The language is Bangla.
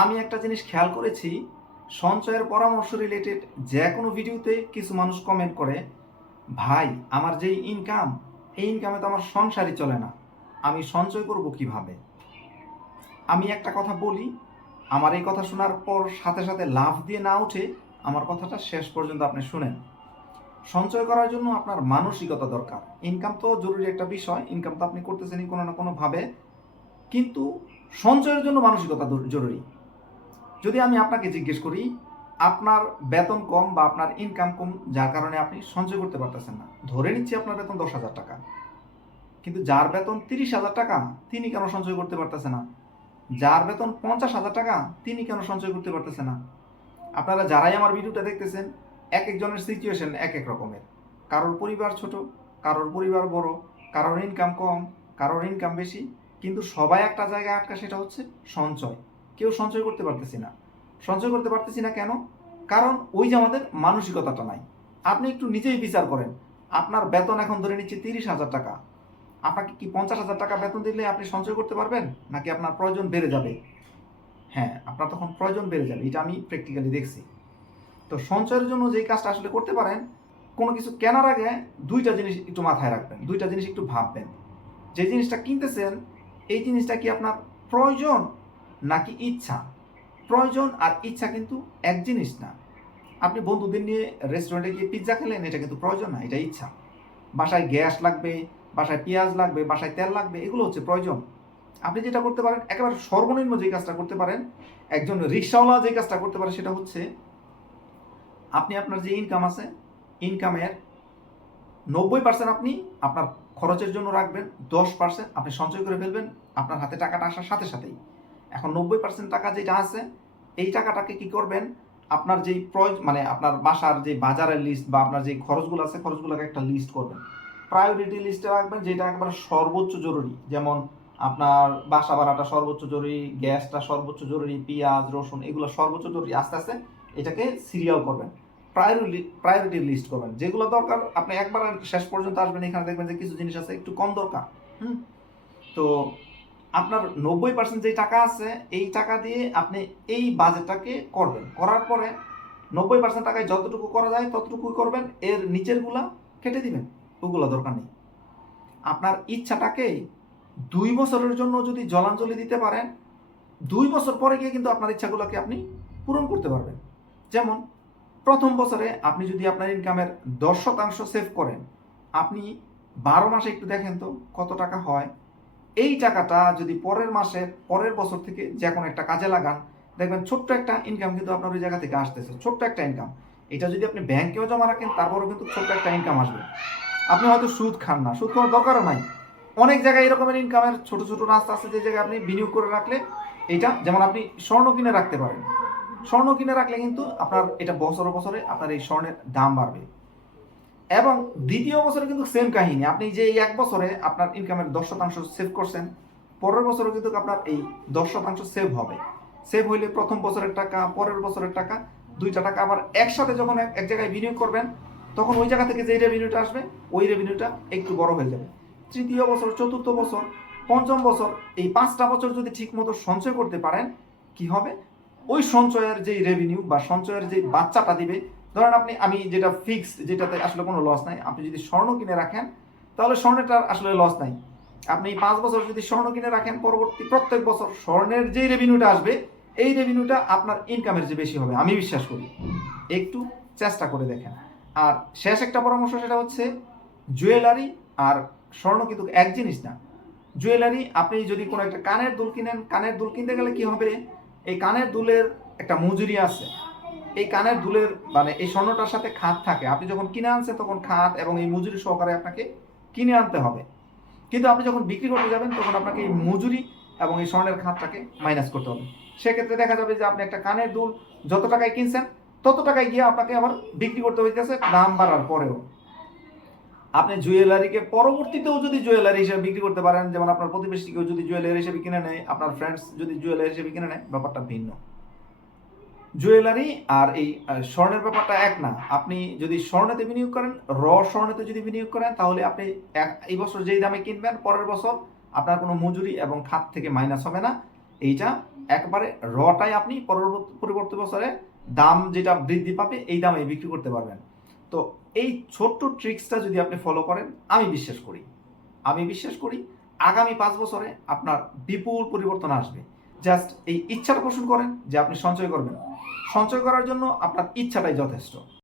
আমি একটা জিনিস খেয়াল করেছি, সঞ্চয়ের পরামর্শ রিলেটেড যে কোনো ভিডিওতে কিছু মানুষ কমেন্ট করে, ভাই আমার যেই ইনকাম, এই ইনকামে তো আমার সংসারই চলে না, আমি সঞ্চয় করব কিভাবে? আমি একটা কথা বলি, আমার এই কথা শোনার পর সাথে সাথে লাফ দিয়ে না উঠে আমার কথাটা শেষ পর্যন্ত আপনি শুনেন। সঞ্চয় করার জন্য আপনার মানসিকতা দরকার। ইনকাম তো জরুরি একটা বিষয়, ইনকাম তো আপনি করতেছেনই কোনো না কোনোভাবে, কিন্তু সঞ্চয়ের জন্য মানসিকতা জরুরি। যদি আমি আপনাকে জিজ্ঞেস করি, আপনার বেতন কম বা আপনার ইনকাম কম, যার কারণে আপনি সঞ্চয় করতে পারতেছেন না, ধরে নিচ্ছি আপনার বেতন 10,000 টাকা, কিন্তু যার বেতন 30,000 টাকা তিনি কেন সঞ্চয় করতে পারতেছে না? যার বেতন 50,000 টাকা তিনি কেন সঞ্চয় করতে পারতেছে না? আপনারা যারাই আমার ভিডিওটা দেখতেছেন, এক একজনের সিচুয়েশন এক এক রকমের। কারোর পরিবার ছোট, কারোর পরিবার বড়, কারোর ইনকাম কম, কারোর ইনকাম বেশি, কিন্তু সবাই একটা জায়গায় আটকা, সেটা হচ্ছে সঞ্চয়। কেউ সঞ্চয় করতে পারতেছি না। সঞ্চয় করতে পারতেছি না কেন? কারণ ওই যে আমাদের মানসিকতাটা নাই। আপনি একটু নিজেই বিচার করেন, আপনার বেতন এখন ধরে নিচ্ছে 30,000 টাকা, আপনাকে কি 50,000 টাকা বেতন দিলে আপনি সঞ্চয় করতে পারবেন, নাকি আপনার প্রয়োজন বেড়ে যাবে? হ্যাঁ, আপনার তখন প্রয়োজন বেড়ে যাবে, এটা আমি প্র্যাকটিক্যালি দেখছি। তো সঞ্চয়ের জন্য যেই কাজটা আসলে করতে পারেন, কোনো কিছু কেনার আগে দুইটা জিনিস একটু মাথায় রাখবেন, দুইটা জিনিস একটু ভাববেন। যে জিনিসটা কিনতেছেন, এই জিনিসটা কি আপনার প্রয়োজন নাকি ইচ্ছা? প্রয়োজন আর ইচ্ছা কিন্তু এক জিনিস না। আপনি বন্ধুদের নিয়ে রেস্টুরেন্টে গিয়ে পিৎজা খেলেন, এটা কিন্তু প্রয়োজন না, এটা ইচ্ছা। বাসায় গ্যাস লাগবে, বাসায় পেঁয়াজ লাগবে, বাসায় তেল লাগবে, এগুলো হচ্ছে প্রয়োজন। আপনি যেটা করতে পারেন, একেবারে সর্বনিম্ন যে কাজটা করতে পারেন, একজন রিক্সাওয়ালা যে কাজটা করতে পারে, সেটা হচ্ছে আপনি আপনার যে ইনকাম আছে, ইনকামের 90% আপনি আপনার খরচের জন্য রাখবেন, 10% আপনি সঞ্চয় করে ফেলবেন আপনার হাতে টাকাটা আসার সাথে সাথেই। এখন 90% টাকা যেটা আছে, এই টাকাটাকে কি করবেন, আপনার যেই প্রয়োজন, মানে আপনার বাসার যে বাজারের লিস্ট বা আপনার যে খরচগুলো আছে, খরচগুলোকে একটা লিস্ট করবেন। প্রায়োরিটি লিস্টে রাখবেন যেটা একেবারে সর্বোচ্চ জরুরি, যেমন আপনার বাসা ভাড়াটা সর্বোচ্চ জরুরি, গ্যাসটা সর্বোচ্চ জরুরি, পেঁয়াজ রসুন এগুলো সর্বোচ্চ জরুরি। আস্তে আস্তে এটাকে সিরিয়াল করবেন, প্রায়োরিটি লিস্ট করবেন। যেগুলো দরকার আপনি একবার শেষ পর্যন্ত আসবেন, এখানে দেখবেন যে কিছু জিনিস আছে একটু কম দরকার। তো আপনার 90% যেই টাকা আছে, এই টাকা দিয়ে আপনি এই বাজেটটাকে করবেন। করার পরে 90% টাকায় যতটুকু করা যায় ততটুকুই করবেন, এর নিচেরগুলা কেটে দিবেন, ওগুলো দরকার নেই। আপনার ইচ্ছাটাকে 2 বছরের জন্য যদি জলাঞ্জলি দিতে পারেন, 2 বছর পরে গিয়ে কিন্তু আপনার ইচ্ছাগুলোকে আপনি পূরণ করতে পারবেন। যেমন প্রথম বছরে আপনি যদি আপনার ইনকামের 10% সেভ করেন, আপনি 12 মাসে একটু দেখেন তো কত টাকা হয়। এই টাকাটা যদি পরের মাসে, পরের বছর থেকে যে কোনো একটা কাজে লাগান, দেখবেন ছোট্ট একটা ইনকাম কিন্তু আপনার ওই জায়গা থেকে আসতেছে, ছোট্ট একটা ইনকাম। এটা যদি আপনি ব্যাংকেও জমা রাখেন, তারপরেও কিন্তু ছোট্ট একটা ইনকাম আসবে। আপনি হয়তো সুদ খান না, সুদ খাওয়ার দরকারও নাই। অনেক জায়গায় এরকমের ইনকামের ছোট ছোট রাস্তা আছে, যে জায়গায় আপনি বিনিয়োগ করে রাখলে, এটা যেমন আপনি স্বর্ণ কিনে রাখতে পারেন। স্বর্ণ কিনে রাখলে কিন্তু আপনার এটা বছরে বছরে আপনার এই স্বর্ণের দাম বাড়বে। এবং দ্বিতীয় বছরে কিন্তু সেম কাহিনী, আপনি যে এই 1 বছরে আপনার ইনকামের 10% সেভ করছেন, পরের বছরও কিন্তু আপনার এই 10% সেভ হবে। সেভ হইলে প্রথম বছরের টাকা, পরের বছরের টাকা, দুইটা টাকা আবার একসাথে যখন এক জায়গায় বিনিয়োগ করবেন, তখন ওই জায়গা থেকে যে রেভিনিউটা আসবে, ওই রেভিনিউটা একটু বড় হয়ে যাবে। তৃতীয় বছর, চতুর্থ বছর, পঞ্চম বছর, এই 5টা বছর যদি ঠিক মতো সঞ্চয় করতে পারেন, কি হবে, ওই সঞ্চয়ের যেই রেভিনিউ বা সঞ্চয়ের যে বাচ্চাটা দিবে, ধরেন আপনি, আমি যেটা ফিক্সড, যেটাতে আসলে কোনো লস নাই, আপনি যদি স্বর্ণ কিনে রাখেন, তাহলে স্বর্ণেরটার আসলে লস নাই। আপনি 5 বছর যদি স্বর্ণ কিনে রাখেন, পরবর্তী প্রত্যেক বছর স্বর্ণের যেই রেভিনিউটা আসবে, এই রেভিনিউটা আপনার ইনকামের যে বেশি হবে, আমি বিশ্বাস করি। একটু চেষ্টা করে দেখেন। আর শেষ একটা পরামর্শ, সেটা হচ্ছে জুয়েলারি আর স্বর্ণ কিন্তু এক জিনিস না। জুয়েলারি, আপনি যদি কোনো একটা কানের দুল কিনেন, কানের দুল কিনতে গেলে কি হবে, এই কানের দুলের একটা মজুরি আছে। এই কানের দুলের মানে এই স্বর্ণটার সাথে খাত থাকে, আপনি যখন কিনে আনছেন তখন খাত এবং এই মজুরি সহকারে আপনাকে কিনে আনতে হবে। কিন্তু আপনি যখন বিক্রি করতে যাবেন, তখন আপনাকে এই মজুরি এবং এই স্বর্ণের খাতটাকে মাইনাস করতে হবে। সেক্ষেত্রে দেখা যাবে যে আপনি একটা কানের দুল যত টাকায় কিনছেন, তত টাকায় গিয়ে আপনাকে আবার বিক্রি করতে হইতেছে দাম বাড়ার পরেও। আপনি জুয়েলারিকে পরবর্তীতেও যদি জুয়েলারি হিসেবে বিক্রি করতে পারেন, যেমন আপনার প্রতিবেশী কেউ যদি জুয়েলারি হিসেবে কিনে নেয়, আপনার ফ্রেন্ডস যদি জুয়েলারি হিসেবে কিনে নেয়, ব্যাপারটা ভিন্ন। জুয়েলারি আর এই স্বর্ণের ব্যাপারটা এক না। আপনি যদি স্বর্ণেতে বিনিয়োগ করেন, স্বর্ণেতে যদি বিনিয়োগ করেন, তাহলে আপনি এই বছর যেই দামে কিনবেন, পরের বছর আপনার কোনো মজুরি এবং খাত থেকে মাইনাস হবে না। এইটা একবারে রটাই আপনি পরবর্তী বছরে দাম যেটা বৃদ্ধি পাবে এই দামে বিক্রি করতে পারবেন। তো এই ছোট্ট ট্রিক্সটা যদি আপনি ফলো করেন, আমি বিশ্বাস করি আগামী 5 বছরে আপনার বিপুল পরিবর্তন আসবে। জাস্ট এই ইচ্ছাটা পোষণ করেন যে আপনি সঞ্চয় করবেন। সঞ্চয় করার জন্য আপনার ইচ্ছাটাই যথেষ্ট।